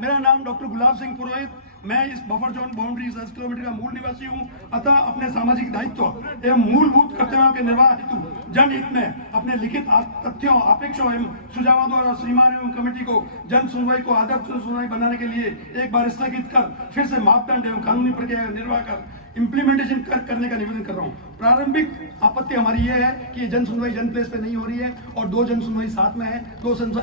मेरा नाम डॉक्टर गुलाब सिंह पुरोहित, मैं इस बफर जोन बाउंड्री 10 किलोमीटर का मूल निवासी हूं। अतः अपने सामाजिक दायित्व एवं मूलभूत कर्तव्यों के निर्वाह हेतु जनहित में अपने लिखित तथ्यों, अपेक्षों एवं सुझावों द्वारा श्रीमान एवं कमेटी को जन सुनवाई को आदर्श जन सुनवाई बनाने के लिए एक बार स्थगित कर फिर से मापदंड एवं कानूनी प्रक्रिया का निर्वाह कर इंप्लीमेंटेशन करने का निवेदन कर रहा हूँ। प्रारंभिक आपत्ति हमारी ये है कि जन सुनवाई जन प्लेस पे नहीं हो रही है और दो जन सुनवाई साथ में है।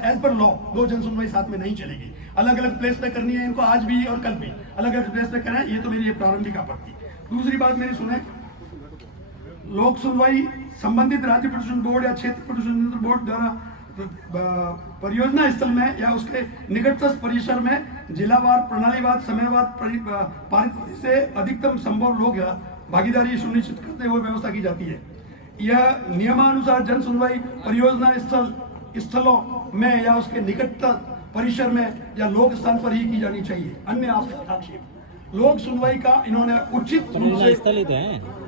एज पर लॉ दो जन सुनवाई साथ में नहीं चलेगी, अलग अलग प्लेस पे करनी है इनको, आज भी और कल भी अलग अलग प्लेस पे करना है। ये तो मेरी ये प्रारंभिक आपत्ति। दूसरी बात मेरी सुने, लोक सुनवाई संबंधित राज्य प्रदूषण बोर्ड या क्षेत्र प्रदूषण नियंत्रण बोर्ड द्वारा परियोजना स्थल में या उसके निकटस्थ परिसर में जिलावार, प्रणालीवार, समयवार पारित से अधिकतम संभव लोग या भागीदारी सुनिश्चित करते हुए व्यवस्था की जाती है। यह नियमानुसार जन सुनवाई परियोजना स्थलों में या उसके निकटतम परिसर में या लोक स्थान पर ही की जानी चाहिए। अन्य आक्षेप लोक सुनवाई का इन्होंने उचित रूप से,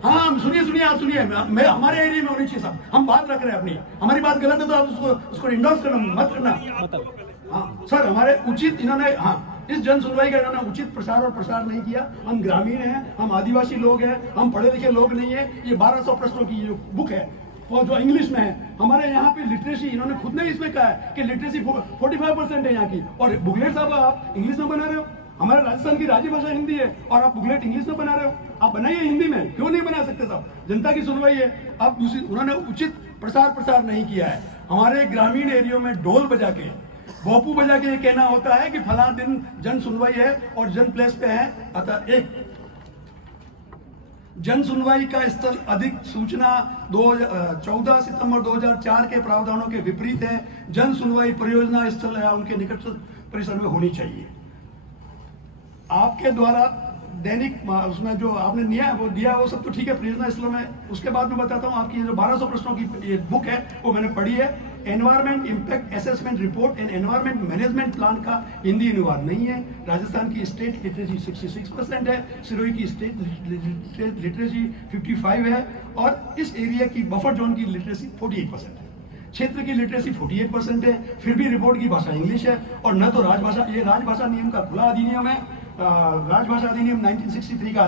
हाँ सुनिए आप सुनिए, मैं हमारे एरिया में होनी चाहिए साहब, हम बात रख रहे हैं अपनी, हमारी बात गलत है तो आप उसको इंडोर्स करना मत करना। हाँ सर, हमारे उचित इन्होंने, हाँ इस जन सुनवाई का इन्होंने उचित प्रसार और प्रसार नहीं किया। हम ग्रामीण हैं, हम आदिवासी लोग हैं, हम पढ़े लिखे लोग नहीं है। ये 1200 प्रश्नों की जो बुक है वो जो इंग्लिश में है, हमारे यहाँ पे लिटरेसी इन्होंने खुद ने इसमें कहा है कि लिटरेसी 45% है यहाँ की, और बुकलेट साहब आप इंग्लिश में बना रहे हो। हमारे राजस्थान की राज्य भाषा हिंदी है और आप बुकलेट इंग्लिश में बना रहे हो। आप बनाइए हिंदी में, क्यों नहीं बना सकते साहब? जनता की सुनवाई है। अब दूसरी, उन्होंने उचित प्रसार नहीं किया है। हमारे ग्रामीण एरियो में ढोल बजा के, भोपू बजा के ये कहना होता है कि फला दिन जन सुनवाई है और जन प्लेस पे है। अतः एक जन सुनवाई का स्थल अधिक सूचना 14 सितंबर 2004 के प्रावधानों के विपरीत है। जन सुनवाई परियोजना स्थल या उनके निकटस्थ परिसर में होनी चाहिए। आपके द्वारा दैनिक उसमें जो आपने दिया वो सब तो ठीक है परियोजना स्थलों में। उसके बाद मैं बताता हूँ, आपकी जो 1200 प्रश्नों की ये बुक है वो मैंने पढ़ी है। Environment impact assessment report and environment management plan का हिंदी अनुवाद नहीं है। राजस्थान की स्टेट लिटरेसी 66% है, सिरोही की स्टेट लिटरेसी 55 है और इस एरिया की बफर जोन की लिटरेसी 48% है। क्षेत्र की लिटरेसी 48% है, फिर भी रिपोर्ट की भाषा इंग्लिश है और न तो राजभाषा। ये राजभाषा नियम का खुला अधिनियम है, राजभाषा अधिनियम 1963 का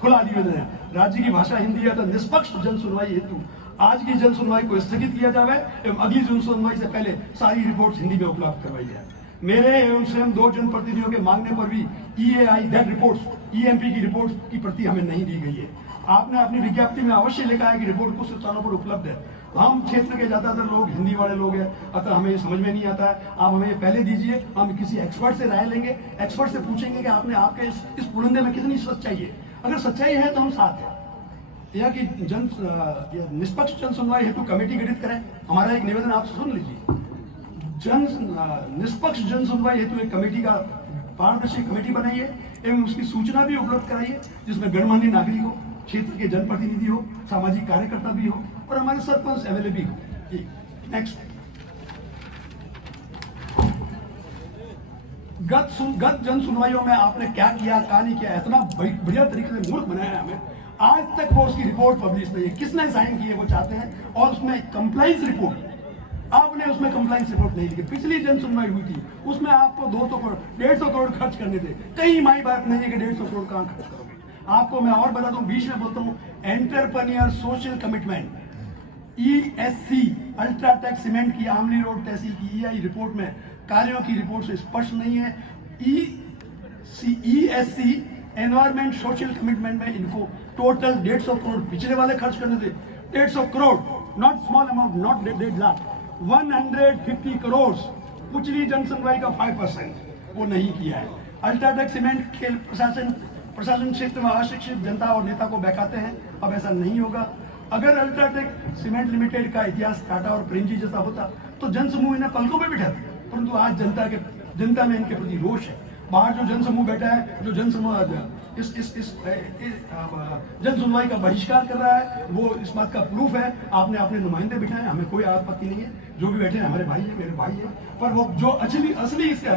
खुला अधिनियम है। राज्य की भाषा हिंदी है। तो निष्पक्ष जन सुनवाई हेतु आज की जन सुनवाई को स्थगित किया जाए एवं अगली जन सुनवाई से पहले सारी रिपोर्ट्स हिंदी में उपलब्ध करवाई जाए। मेरे एवं स्वयं दो जनप्रतिनिधियों के मांगने पर भी EAI दैट रिपोर्ट्स, EMP की रिपोर्ट्स की प्रति हमें नहीं दी गई है। आपने अपनी विज्ञप्ति में अवश्य लिखा है कि रिपोर्ट कुछ स्थानों पर उपलब्ध है। हम क्षेत्र के ज्यादातर लोग हिंदी वाले लोग हैं, अतः हमें ये समझ में नहीं आता है। आप हमें ये पहले दीजिए, हम किसी एक्सपर्ट से राय लेंगे, एक्सपर्ट से पूछेंगे कि आपने आपके इस पुरंदे में कितनी सच्चाई है। अगर सच्चाई है तो हम साथ हैं। या कि निष्पक्ष जन सुनवाई हेतु कमेटी गठित करें। हमारा एक निवेदन आप सुन लीजिए। निष्पक्ष जन सुनवाई हेतु एक कमेटी का पारदर्शी कमेटी बनाइए एवं उसकी सूचना भी उपलब्ध कराइए, जिसमें गणमान्य नागरिक हो, क्षेत्र के जनप्रतिनिधि हो, सामाजिक कार्यकर्ता भी हो और हमारे सरपंच एमएलए भी हो। नेक्स्ट, गत जन सुनवाइयों में आपने क्या किया, क्या नहीं किया, इतना बढ़िया तरीके से मूर्ख बनाया हमें। आज तक वो उसकी रिपोर्ट पब्लिश नहीं है। किसने साइन की है वो चाहते हैं, और उसमें कंप्लाइंस रिपोर्ट, आपने उसमें कंप्लाइंस रिपोर्ट नहीं लिखी। पिछली जन सुनवाई हुई थी उसमें आपको 200 करोड़ 150 करोड़ खर्च करने थे। कहीं माई बात नहीं है कि 150 करोड़ कहाँ खर्च करोगे। आपको मैं और बता दूं, बीच में बोलता हूँ, entrepreneur social commitment ESC UltraTech cement की आमली रोड तहसील की EI रिपोर्ट में कार्यों की रिपोर्ट से स्पष्ट नहीं है। ESC एनवायरमेंट सोशल कमिटमेंट में इनको टोटल 150 करोड़ पिछले वाले खर्च करने थे। 150 crore, not small amount, not 1.5 lakh, 150 crore पिछली जन सुनवाई का 5% वो नहीं किया है। अल्ट्राटेक सीमेंट के प्रशासन क्षेत्र में अशिक्षित जनता और नेता को बहकाते हैं। अब ऐसा नहीं होगा। अगर अल्ट्राटेक सीमेंट लिमिटेड का इतिहास टाटा और प्रेमजी जैसा होता तो जनसमूह इन्हें पलकों में बिठाते, परंतु आज जनता में इनके प्रति रोष है। बाहर जो जनसमूह बैठा है, जो जनसमूह इस जन सुनवाई का बहिष्कार कर रहा है, वो इस बात का प्रूफ है। आपने अपने नुमाइंदे बिठाए, हमें कोई आपत्ति नहीं है। जो भी बैठे हैं हमारे भाई है, मेरे भाई है, पर वो जो असली इसका